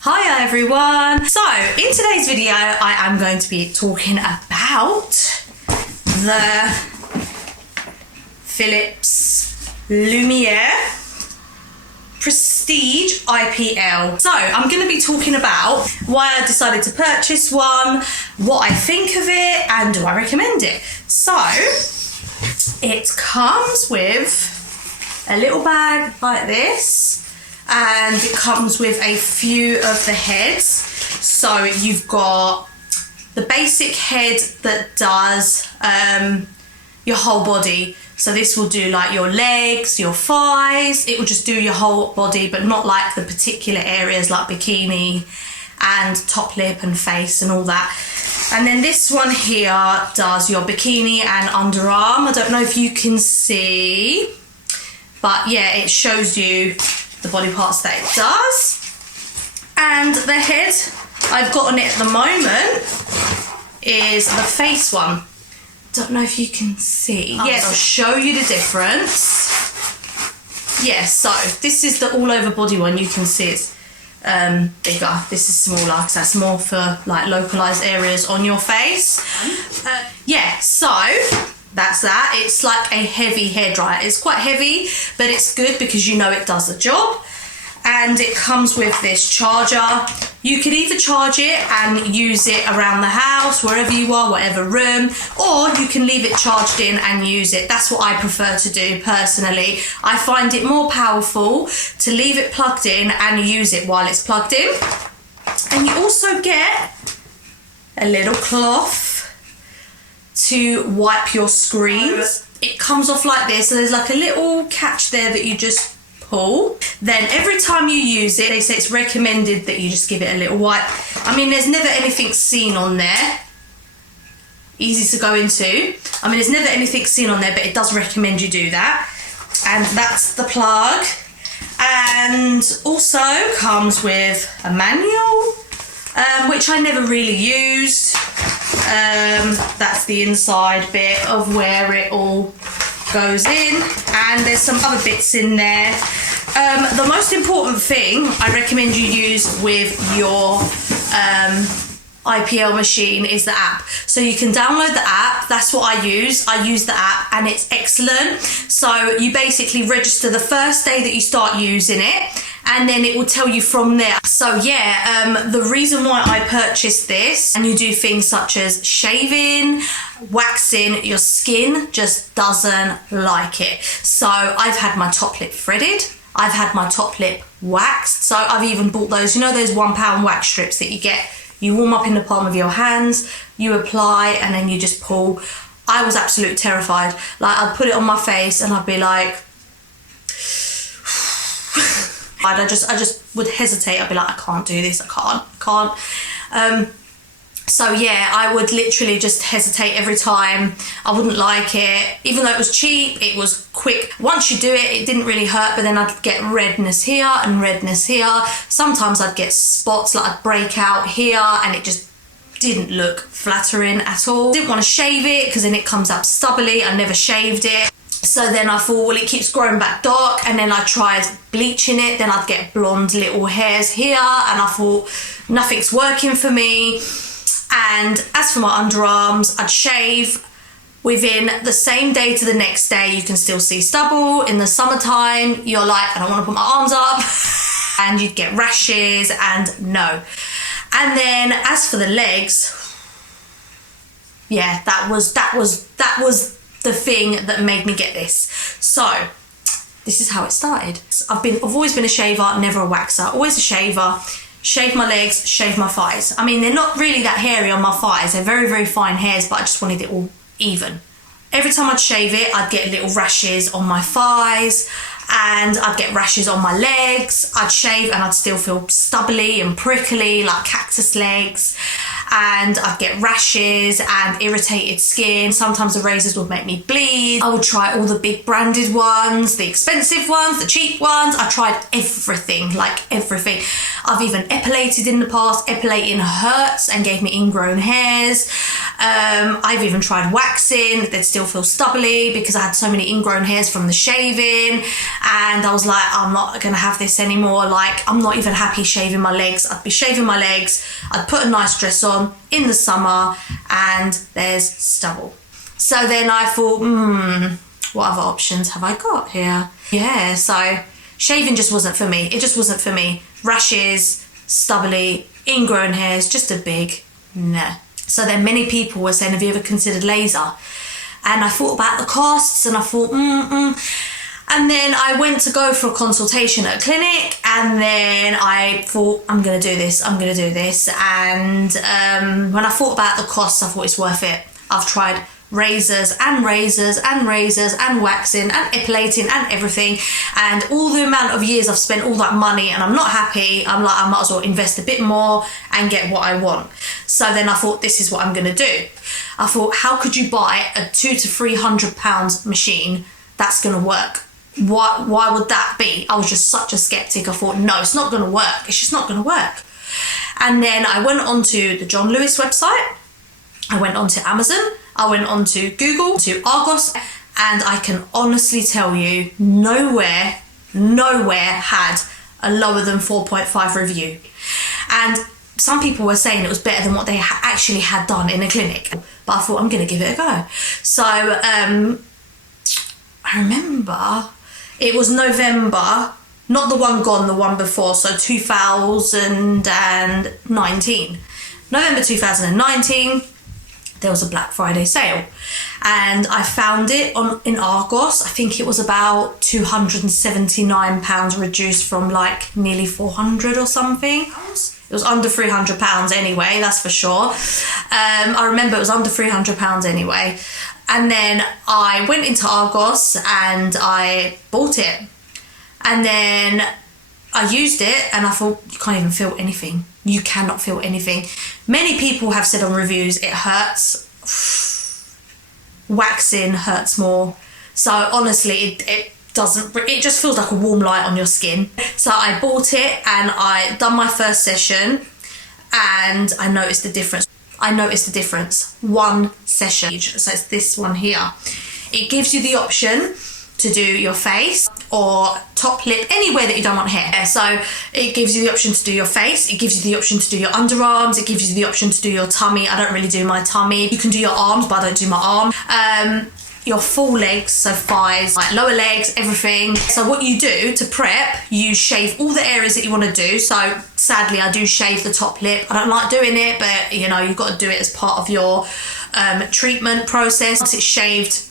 Hi everyone! So, in today's video I am going to be talking about the Phillips Lumea Pristige IPL. So, I'm going to be talking about why I decided to purchase one, what I think of it, and do I recommend it. So, it comes with a little bag like this. And it comes with a few of the heads. So you've got the basic head that does your whole body. So this will do like your legs, your thighs. It will just do your whole body, but not like the particular areas like bikini and top lip and face and all that. And then this one here does your bikini and underarm. I don't know if you can see, but yeah, it shows you the body parts that it does. And the head I've got on it at the moment is the face one. Don't know if you can see. Yes, I'll show you the difference. Yes, so this is the all over body one. You can see it's bigger. This is smaller because that's more for like localized areas on your face. Yeah, so that's that. It's like a heavy hairdryer. It's quite heavy, but it's good because you know it does the job. And it comes with this charger. You can either charge it and use it around the house, wherever you are, whatever room, or you can leave it charged in and use it. That's what I prefer to do personally. I find it more powerful to leave it plugged in and use it while it's plugged in. And you also get a little cloth to wipe your screens. It comes off like this, so there's like a little catch there that you just pull. Then every time you use it, they say it's recommended that you just give it a little wipe. I mean, there's never anything seen on there. Easy to go into. I mean, there's never anything seen on there, but it does recommend you do that. And that's the plug. And also comes with a manual, which I never really used. That's the inside bit of where it all goes in, and there's some other bits in there. The most important thing I recommend you use with your IPL machine is the app. So you can download the app. That's what I use. I use the app and it's excellent. So you basically register the first day that you start using it, and then it will tell you from there. So yeah, the reason why I purchased this, and you do things such as shaving, waxing, your skin just doesn't like it. So I've had my top lip threaded. I've had my top lip waxed. So I've even bought those, you know, those £1 wax strips that you get. You warm up in the palm of your hands, you apply, and then you just pull. I was absolutely terrified. Like, I'd put it on my face and I'd be like, I just would hesitate. I'd be like, I can't do this, I can't. So yeah, I would literally just hesitate every time. I wouldn't like it. Even though it was cheap, it was quick. Once you do it, it didn't really hurt, but then I'd get redness here and redness here. Sometimes I'd get spots, like I'd break out here, and it just didn't look flattering at all. Didn't want to shave it because then it comes up stubbly. I never shaved it. So then I thought, well, it keeps growing back dark, and then I tried bleaching it, then I'd get blonde little hairs here, and I thought nothing's working for me. And as for my underarms, I'd shave. Within the same day to the next day, you can still see stubble. In the summertime, you're like, I don't want to put my arms up, and you'd get rashes, and no. And then as for the legs, yeah, that was the thing that made me get this. So this is how it started. I've always been a shaver, never a waxer. Always a shaver. Shave my legs, shave my thighs. I mean, they're not really that hairy on my thighs. They're very, very fine hairs, but I just wanted it all even. Every time I'd shave it, I'd get little rashes on my thighs, and I'd get rashes on my legs. I'd shave and I'd still feel stubbly and prickly, like cactus legs. and I'd get rashes and irritated skin. Sometimes the razors would make me bleed. I would try all the big branded ones, the expensive ones, the cheap ones. I tried everything, like everything. I've even epilated in the past. Epilating hurts and gave me ingrown hairs. I've even tried waxing. They'd still feel stubbly because I had so many ingrown hairs from the shaving, and I was like, I'm not gonna have this anymore. Like, I'm not even happy shaving my legs. I'd be shaving my legs, I'd put a nice dress on in the summer, and there's stubble. So then I thought, what other options have I got here? Yeah, so shaving just wasn't for me. It just wasn't for me. Rashes, stubbly, ingrown hairs, just a big no. So then many people were saying, have you ever considered laser? And I thought about the costs, and I thought, And then I went to go for a consultation at a clinic, and then I thought, I'm going to do this. And when I thought about the costs, I thought it's worth it. I've tried razors and waxing and epilating and everything, and all the amount of years I've spent all that money and I'm not happy. I'm like, I might as well invest a bit more and get what I want. So then I thought, this is what I'm going to do. I thought, how could you buy a £200 to £300 machine that's going to work? Why would that be? I was just such a skeptic. I thought, no, it's not going to work. It's just not going to work. And then I went onto the John Lewis website. I went onto Amazon. I went onto Google, to Argos, and I can honestly tell you, nowhere had a lower than 4.5 review. And some people were saying it was better than what they actually had done in a clinic. But I thought, I'm going to give it a go. So I remember it was November, not the one gone, the one before, so 2019. November 2019, there was a Black Friday sale, and I found it in Argos. I think it was about £279 reduced from like nearly 400 or something. It was under £300 anyway, that's for sure. I remember it was under £300 anyway. And then I went into Argos and I bought it. And then I used it and I thought, you can't even feel anything. You cannot feel anything. Many people have said on reviews, it hurts. Waxing hurts more. So honestly, it doesn't, it just feels like a warm light on your skin. So I bought it and I done my first session and I noticed the difference. One session. So it's this one here. It gives you the option to do your face or top lip, anywhere that you don't want hair. So it gives you the option to do your face, it gives you the option to do your underarms, it gives you the option to do your tummy. I don't really do my tummy. You can do your arms, but I don't do my arm. Your full legs, so thighs, like lower legs, everything. So what you do to prep, you shave all the areas that you want to do. So sadly, I do shave the top lip. I don't like doing it, but you know, you've got to do it as part of your treatment process. Once it's shaved,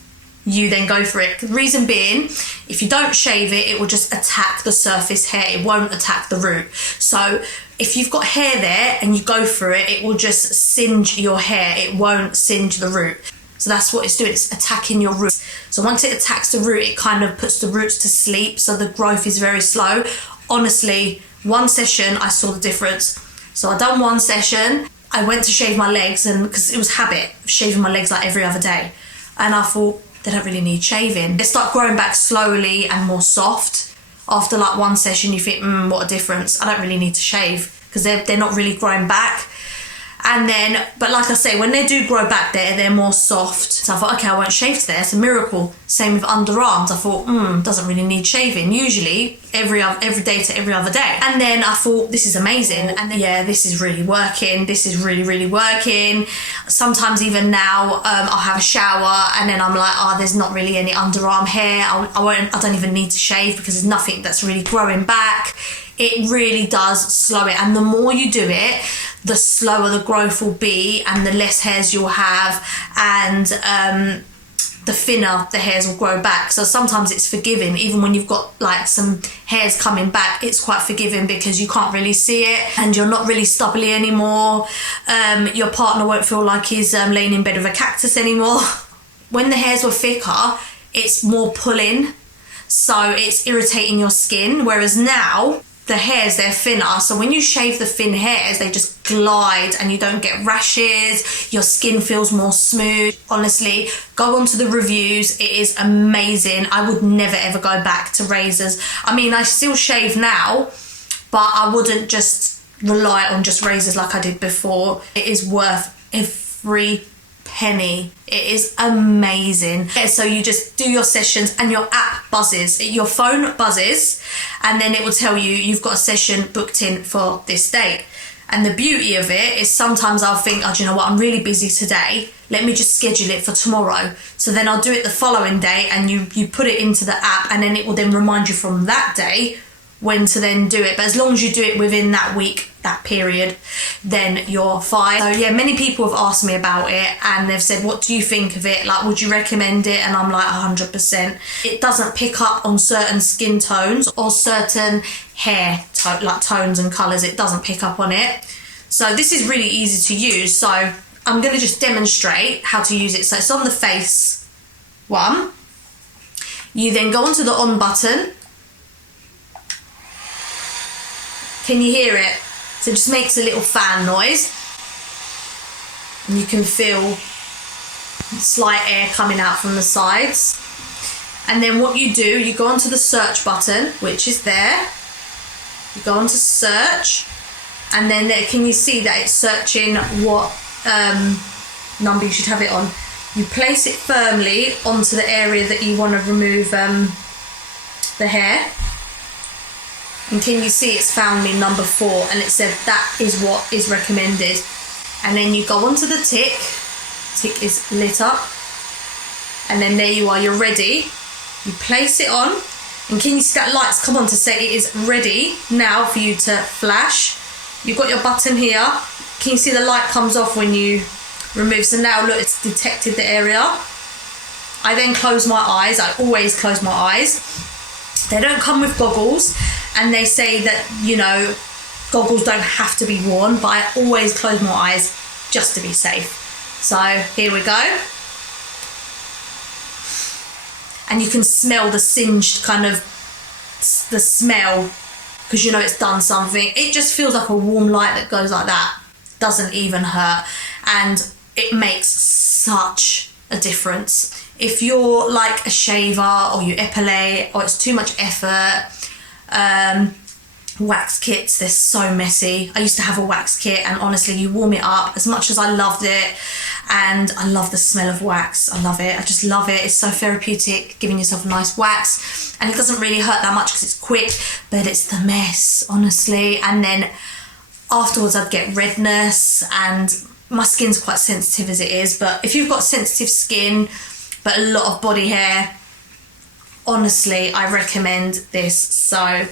you then go for it. The reason being, if you don't shave it, it will just attack the surface hair. It won't attack the root. So if you've got hair there and you go for it, it will just singe your hair. It won't singe the root. So that's what it's doing. It's attacking your roots. So once it attacks the root, it kind of puts the roots to sleep. So the growth is very slow. Honestly, one session, I saw the difference. So I done one session. I went to shave my legs, and because it was habit, shaving my legs like every other day. And I thought, they don't really need shaving. They start growing back slowly and more soft. After like one session, you think, what a difference. I don't really need to shave because they're not really growing back. And then, but like I say, when they do grow back they're more soft. So I thought, okay, I won't shave today. It's a miracle. Same with underarms. I thought, doesn't really need shaving. Usually every day to every other day. And then I thought, this is amazing. And then, yeah, this is really working. This is really, really working. Sometimes even now, I'll have a shower and then I'm like, there's not really any underarm hair. I don't even need to shave because there's nothing that's really growing back. It really does slow it. And the more you do it, the slower the growth will be and the less hairs you'll have, and the thinner the hairs will grow back. So sometimes it's forgiving. Even when you've got like some hairs coming back, it's quite forgiving because you can't really see it and you're not really stubbly anymore. Your partner won't feel like he's laying in bed with a cactus anymore. When the hairs were thicker, it's more pulling, so it's irritating your skin. Whereas now, the hairs, they're thinner, so when you shave the thin hairs, they just glide and you don't get rashes, your skin feels more smooth. Honestly, go onto the reviews, it is amazing. I would never ever go back to razors. I mean, I still shave now, but I wouldn't just rely on just razors like I did before. It is worth every penny. It is amazing. So you just do your sessions and your app buzzes, your phone buzzes, and then it will tell you you've got a session booked in for this date. And the beauty of it is sometimes I'll think, oh, do you know what, I'm really busy today, let me just schedule it for tomorrow. So then I'll do it the following day, and you put it into the app, and then it will then remind you from that day when to then do it. But as long as you do it within that week, that period, then you're fine. So yeah, many people have asked me about it and they've said, what do you think of it? Like, would you recommend it? And I'm like, 100%. It doesn't pick up on certain skin tones or certain hair tones and colours. It doesn't pick up on it. So this is really easy to use. So I'm going to just demonstrate how to use it. So it's on the face one. You then go onto the on button. Can you hear it? So it just makes a little fan noise. And you can feel slight air coming out from the sides. And then what you do, you go onto the search button, which is there. You go onto search. And then there, can you see that it's searching what number you should have it on? You place it firmly onto the area that you want to remove the hair. And can you see it's found me number 4, and it said that is what is recommended. And then you go onto the tick is lit up, and then there you are, you're ready. You place it on, and can you see that lights come on to say it is ready now for you to flash? You've got your button here. Can you see the light comes off when you remove? So now look, it's detected the area. I then close my eyes. I always close my eyes. They don't come with goggles, and they say that, you know, goggles don't have to be worn, but I always close my eyes just to be safe. So here we go. And you can smell the singed kind of, the smell, because you know it's done something. It just feels like a warm light that goes like that. Doesn't even hurt. And it makes such a difference. If you're like a shaver or you epilate or it's too much effort, wax kits, they're so messy. I used to have a wax kit, and honestly, you warm it up. As much as I loved it, and I love the smell of wax, I love it, I just love it. It's so therapeutic, giving yourself a nice wax, and it doesn't really hurt that much because it's quick, but it's the mess, honestly. And then afterwards I'd get redness, and my skin's quite sensitive as it is, but if you've got sensitive skin but a lot of body hair, honestly, I recommend this. So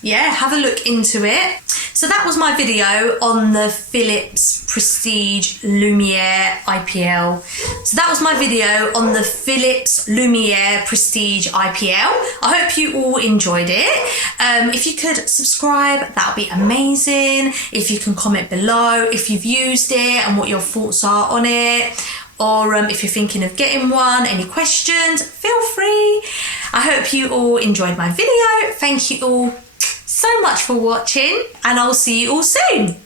yeah, have a look into it. So that was my video on the Phillips Pristige Lumea IPL. So that was my video on the Phillips Lumea Pristige IPL. I hope you all enjoyed it. If you could subscribe, that would be amazing. If you can comment below if you've used it and what your thoughts are on it. Or if you're thinking of getting one, any questions, feel free. I hope you all enjoyed my video. Thank you all so much for watching, and I'll see you all soon.